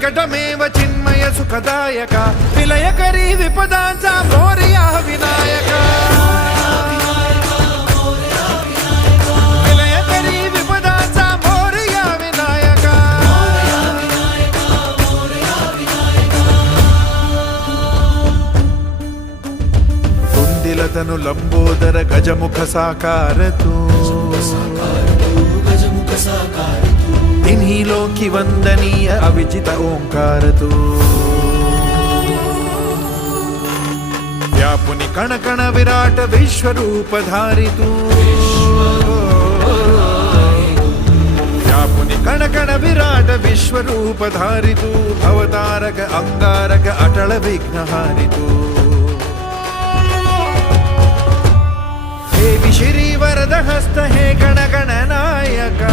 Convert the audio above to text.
विकटमेव चिन्मय सुखदायक विलयकरी विपदांचा मोरया विनायक विलयकरी विपदांचा मोरया विनायक कुंदिलतनु लंबोदर गजमुख साकार तू तिन्ही लोकी वंदनीय अविजित ओंकार तू व्यापुनि कण कण विराट विश्वरूप धारी तू व्यापुनि कण कण विराट विश्वरूप धारी तू भवतारक अंगारक अटल विघ्नहारी तू हे श्री वरद हस्त हे गण गण नायका